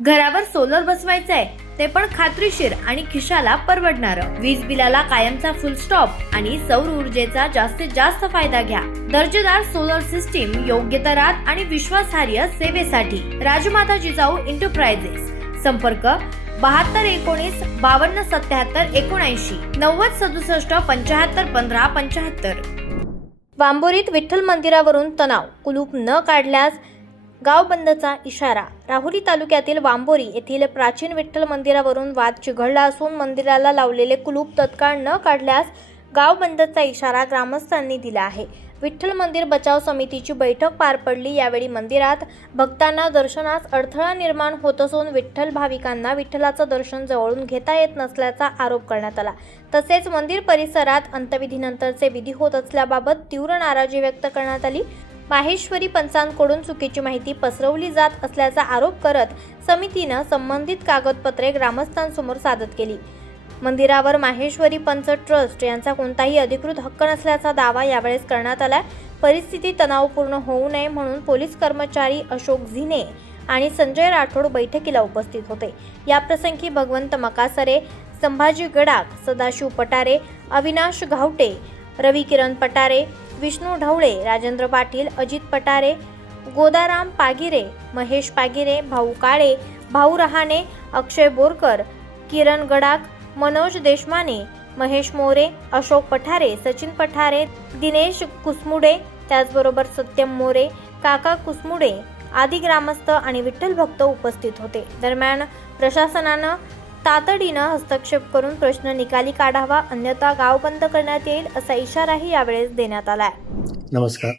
घरावर सोलर बसवायचंय ते पण खात्रीशीर आणि खिशाला परवडणारं. वीज बिलाला कायमचा फुल स्टॉप आणि सौर ऊर्जेचा जास्तीत जास्त फायदा घ्या. दर्जेदार सोलर सिस्टीम योग्य दरात आणि विश्वासार्ह सेवेसाठी राजमाता जिजाऊ एंटरप्राइजेस. संपर्क 7219 5277 79 9067 75 15 75. वांबोरीत विठ्ठल मंदिरावरून तणाव, कुलूप न काढल्यास गाव बंदचा इशारा. राहुरी तालुक्यातील वांबोरी येथील प्राचीन विठ्ठल मंदिरावरून वाद चिघळला असून मंदिराला लावलेले कुलूप तत्काळ न काढल्यास गाव बंदचा इशारा ग्रामस्थांनी दिला आहे. विठ्ठल मंदिर बचाव समितीची बैठक पार पडली. यावेळी मंदिरात भक्तांना दर्शनास अडथळा निर्माण होत असून विठ्ठल भाविकांना विठ्ठलाचं दर्शन जवळून घेता येत नसल्याचा आरोप करण्यात आला. तसेच मंदिर परिसरात अंत्यविधीनंतरचे विधी होत असल्याबाबत तीव्र नाराजी व्यक्त करण्यात आली. माहेश्वरी पंचांकडून चुकीची माहिती पसरवली जात असल्याचा आरोप करत समितीनं संबंधित कागदपत्रे ग्रामस्थांसमोर सादर केली. मंदिरावर माहेश्वरी पंच ट्रस्ट यांचा कोणताही अधिकृत हक्क नसल्याचा दावा यावेळेस करण्यात आला. परिस्थिती तणावपूर्ण होऊ नये म्हणून पोलीस कर्मचारी अशोक झिने आणि संजय राठोड बैठकीला उपस्थित होते. याप्रसंगी भगवंत मकासरे, संभाजी गडाख, सदाशिव पटारे, अविनाश घावटे, रवी किरण पटारे, विष्णू ढवळे, राजेंद्र पाटील, अजित पटारे, गोदाराम पागिरे, महेश पागिरे, भाऊ काळे, भाऊ रहाणे, अक्षय बोरकर, किरण गडाख, मनोज देशमाने, महेश मोरे, अशोक पठारे, सचिन पठारे, दिनेश कुसमुडे, त्याचबरोबर सत्यम मोरे, काका कुसमुडे आदी ग्रामस्थ आणि विठ्ठल भक्त उपस्थित होते. दरम्यान प्रशासनानं तातडीनं हस्तक्षेप करून प्रश्न निकाली काढावा, अन्यथा गाव बंद करण्यात येईल असा इशाराही यावेळेस देण्यात आलाय. नमस्कार,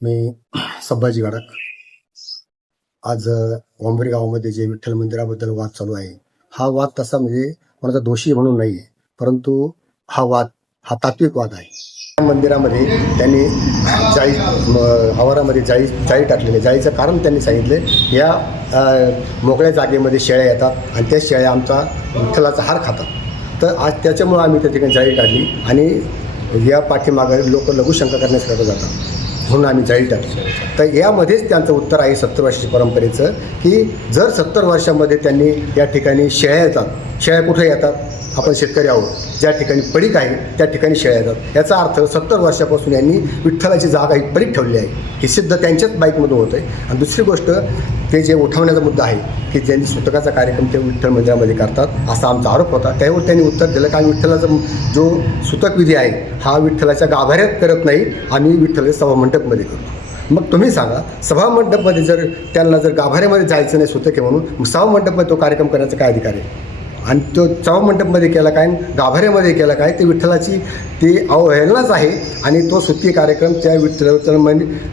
मी संभाजी गडाख. आज वांबोरी गावामध्ये जे विठ्ठल मंदिराबद्दल वाद चालू आहे, हा वाद तसा म्हणजे कोणाचा दोषी म्हणून नाही आहे, परंतु हा वाद हा तात्विक वाद आहे. मंदिरामध्ये त्यांनी आवारामध्ये जाळी टाकलेली. जाळीचं कारण त्यांनी सांगितले, या मोकळ्या जागेमध्ये शेळ्या येतात आणि त्या शेळ्या आमचा विठ्ठलाचा हार खातात. तर आज त्याच्यामुळं आम्ही त्या ठिकाणी जाळी काढली आणि या पाठीमागे लोक लघुशंका करण्यासाठी जातात म्हणून आम्ही जाळी टाकली. तर यामध्येच त्यांचं उत्तर आहे 70 वर्षाच्या परंपरेचं, की जर 70 वर्षामध्ये त्यांनी या ठिकाणी शेळ्या येतात. शेळ्या कुठे येतात? आपण शेतकरी आहोत, ज्या ठिकाणी पडीक आहे त्या ठिकाणी शेळ्या येतात. याचा अर्थ 70 वर्षापासून यांनी विठ्ठलाची जागा ही पडीक ठेवली आहे. हे सिद्ध त्यांच्याच बाईकमधून होतं आहे. आणि दुसरी गोष्ट, ते जे उठवण्याचा मुद्दा आहे की ज्यांनी सुतकाचा कार्यक्रम ते विठ्ठल मंदिरामध्ये करतात असा आमचा आरोप होता. त्यावर त्यांनी उत्तर दिलं की आम्ही विठ्ठलाचा जो सुतक विधी आहे हा विठ्ठलाच्या गाभाऱ्यात करत नाही, आम्ही विठ्ठलाच्या सभामंडपमध्ये करतो. मग तुम्ही सांगा, सभामंडपमध्ये जर त्यांना जर गाभाऱ्यामध्ये जायचं नाही सुतक आहे म्हणून, मग सभामंडपमध्ये तो कार्यक्रम करण्याचा काय अधिकार आहे? आणि तो सभामंडपमध्ये केला काय, गाभाऱ्यामध्ये केला काय? ते विठ्ठलाची ती अवहेलनाच आहे आणि तो सुतकी कार्यक्रम त्या विठ्ठल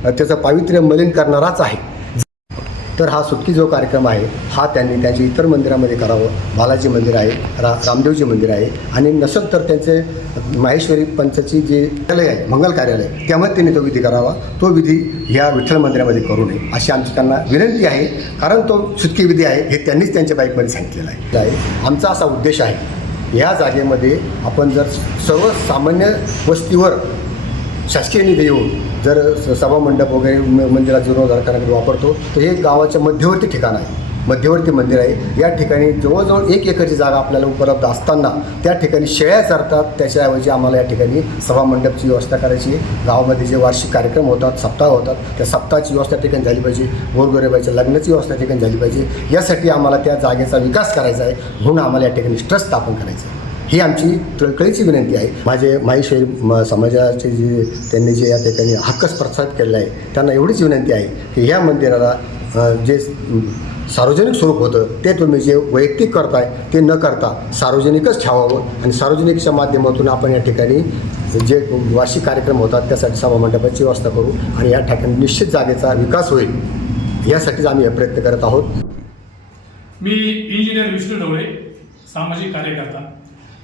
त्याचं पावित्र्य मलिन करणाराच आहे. तर हा सुतकी जो कार्यक्रम आहे हा त्यांनी त्यांच्या इतर मंदिरामध्ये करावं. बालाजी मंदिर आहे, रामदेवजी मंदिर आहे, आणि नसेल तर त्यांचे माहेश्वरी पंचची जे कार्यालय आहे, मंगल कार्यालय, त्यामध्ये त्यांनी तो विधी करावा. तो विधी ह्या विठ्ठल मंदिरामध्ये करू नये अशी आमची त्यांना विनंती आहे. कारण तो सुतकी विधी आहे हे त्यांनीच त्यांच्या बाईकमध्ये सांगितलेलं आहे. आमचा असा उद्देश आहे, ह्या जागेमध्ये आपण जर सर्वसामान्य वस्तीवर शासकीय निधी येऊन जर सभामंडप वगैरे मंदिरात जीर्णोद्धार करण्यासाठी वापरतो, तर हे गावाच्या मध्यवर्ती ठिकाण आहे, मध्यवर्ती मंदिर आहे. या ठिकाणी जवळजवळ 1 एकरची जागा आपल्याला उपलब्ध असताना त्या ठिकाणी शेळ्या चरतात. त्याच्याऐवजी आम्हाला या ठिकाणी सभामंडपची व्यवस्था करायची. गावामध्ये जे वार्षिक कार्यक्रम होतात, सप्ताह होतात, त्या सप्ताहाची व्यवस्था ठिकाणी झाली पाहिजे. गोरगरिबाच्या लग्नाची व्यवस्था ठिकाणी झाली पाहिजे. यासाठी आम्हाला त्या जागेचा विकास करायचा आहे, म्हणून आम्हाला या ठिकाणी ट्रस्ट स्थापन करायचं आहे. ही आमची कळकळीची विनंती आहे. माझे माहेश्वरी समाजाचे जे त्यांनी जे या ठिकाणी हक्कच प्रस्थापित केलेला आहे, त्यांना एवढीच विनंती आहे की ह्या मंदिराला जे सार्वजनिक स्वरूप होतं ते तुम्ही जे वैयक्तिक करताय ते न करता सार्वजनिकच ठेवावं. आणि सार्वजनिकच्या माध्यमातून आपण या ठिकाणी जे वार्षिक कार्यक्रम होतात त्यासाठी सभामंडपाची व्यवस्था करू आणि या ठिकाणी निश्चित जागेचा विकास होईल, यासाठीच आम्ही प्रयत्न करत आहोत. मी इंजिनियर विष्णू ढवळे, सामाजिक कार्यकर्ता.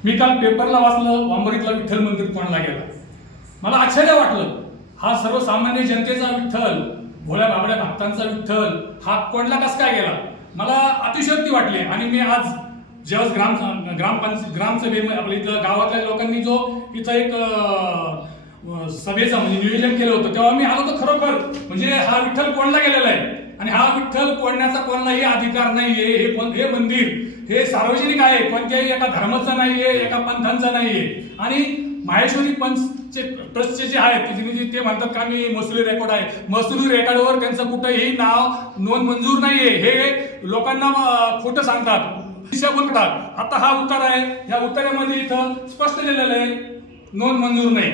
मी काल पेपरला वाचलं, वांबोरीतला विठ्ठल मंदिर कोणाला गेला. मला आश्चर्य वाटलं, हा सर्वसामान्य जनतेचा विठ्ठल, भोळ्या बाबड्या भक्तांचा विठ्ठल हा कोणला कस काय गेला, मला अतिशयोक्ती वाटली. आणि मी आज जेव्हा ग्रामसभेमध्ये आपल्या इथं गावातल्या लोकांनी जो इथं एक सभेचं म्हणजे नियोजन केलं होतं, तेव्हा मी आलो तर खरोखर म्हणजे हा विठ्ठल कोणला गेलेला आहे. आणि हा विठ्ठल फोडण्याचा कोणालाही अधिकार नाहीये. हे मंदिर हे सार्वजनिक आहे, कोणत्याही एका धर्माचं नाहीये, एका पंथांचं नाहीये. आणि माहेश्वरी पंचचे ट्रस्टचे जे आहेत ते म्हणतात का मी महसुली रेकॉर्ड आहे. महसुली रेकॉर्डवर त्यांचं कुठेही नाव नोंद मंजूर नाहीये. हे लोकांना खोटं सांगतात, दिशाभूल करतात. आता हा उतारा आहे, या उतार्यामध्ये इथं स्पष्ट लिहिलेलं आहे नोंद मंजूर नाही.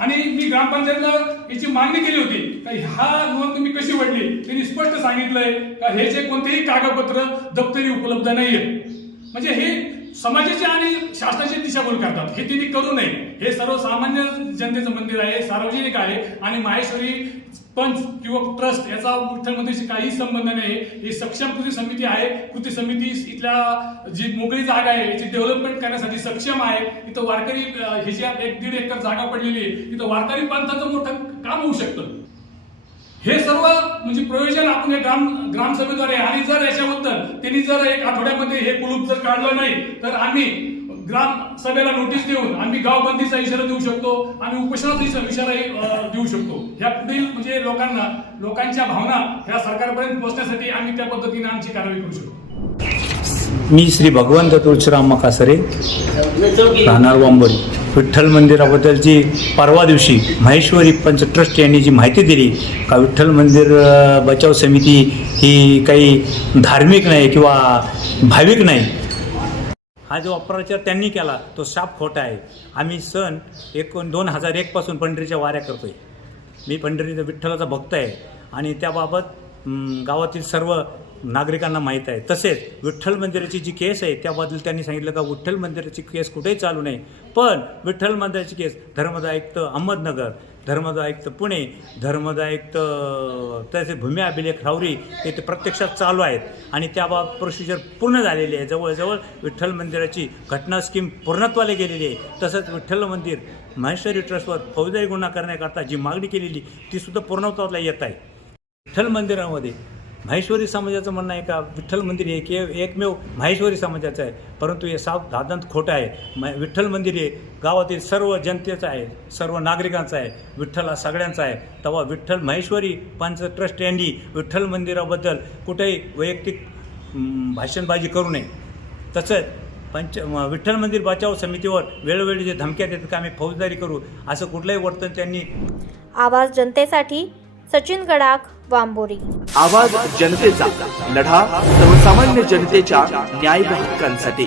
आणि मी ग्रामपंचायतला याची मागणी केली होती का हा नोंद तुम्ही कशी वडली. त्यांनी स्पष्ट सांगितलंय का हे जे कोणतेही कागदपत्र दप्तरी उपलब्ध नाहीये. म्हणजे हे समाजाची आणि शासनाची दिशाभूल करतात. हे त्यांनी करू नये. हे सर्वसामान्य जनतेचं मंदिर आहे, सार्वजनिक आहे. आणि माहेश्वरी पंच किंवा ट्रस्ट याचा विठ्ठल मंदिराशी काही संबंध नाही. ही सक्षम कृती समिती आहे. कृती समिती इथल्या जी मोकळी जागा आहे याची डेव्हलपमेंट करण्यासाठी सक्षम आहे. इथं वारकरी हे जी 1-1.5 एकर जागा पडलेली आहे, इथं वारकरी पंथाचं मोठं काम होऊ शकतं. हे सर्व म्हणजे प्रयोजन आपण ग्रामसभेद्वारे. आणि जर याच्याबद्दल त्यांनी जर 1 आठवड्यामध्ये हे कुलूप जर काढलं नाही तर आम्ही ग्रामसभेला नोटीस देऊन आम्ही गावबंदीचा इशारा देऊ शकतो, आम्ही उपोषणाचा इशाराही देऊ शकतो. ह्या पुढील म्हणजे लोकांच्या भावना ह्या सरकारपर्यंत पोहोचण्यासाठी आम्ही त्या पद्धतीने आमची कारवाई करू शकतो. मी श्री भगवंत तुळशीराम मकासरे, राहणार वांबोरी. विठ्ठल मंदिराबद्दलची परवा दिवशी महेश्वरी पंच ट्रस्ट यांनी जी माहिती दिली का विठ्ठल मंदिर बचाव समिती ही काही धार्मिक नाही किंवा भाविक नाही, हा जो अप्रचार त्यांनी केला तो साफ खोटा आहे. आम्ही सन 2001 पासून पंढरीच्या वाऱ्या करतोय. मी पंढरीचा विठ्ठलाचा भक्त आहे आणि त्याबाबत गावातील सर्व नागरिकांना माहीत आहे. तसेच विठ्ठल मंदिराची जी केस आहे त्याबद्दल त्यांनी सांगितलं का विठ्ठल मंदिराची केस कुठेही चालू नाही. पण विठ्ठल मंदिराची केस धर्मदायुक्त अहमदनगर, धर्मदायुक्त पुणे, धर्मदायुक्त तसेच भूमी अभिलेख राहुरी येथे प्रत्यक्षात चालू आहेत. आणि त्याबाबत प्रोसिजर पूर्ण झालेली आहे. जवळजवळ विठ्ठल मंदिराची घटना स्कीम पूर्णत्वाला गेलेली आहे. तसंच विठ्ठल मंदिर महेश्वरी ट्रस्टवर फौजदारी गुन्हा करण्याकरता जी मागणी केलेली ती सुद्धा पूर्णत्वाला येत आहे. विठ्ठल मंदिरामध्ये महेश्वरी समाजाचं म्हणणं आहे का विठ्ठल मंदिर हे एकमेव महेश्वरी समाजाचं आहे, परंतु हे साफ दादांत खोटं आहे. विठ्ठल मंदिर हे गावातील सर्व जनतेचं आहे, सर्व नागरिकांचं आहे. विठ्ठल हा सगळ्यांचा आहे. तेव्हा विठ्ठल महेश्वरी पंच ट्रस्ट यांनी विठ्ठल मंदिराबद्दल कुठेही वैयक्तिक भाषणबाजी करू नये. तसंच विठ्ठल मंदिर बचाव समितीवर वेळोवेळी जे धमक्या देतात का आम्ही फौजदारी करू, असं कुठलंही वर्तन त्यांनी. आवाज जनतेसाठी सचिन गडाख, वांबोरी. आवाज जनतेचा, लढा सर्वसामान्य जनतेच्या न्याय हक्कांसाठी.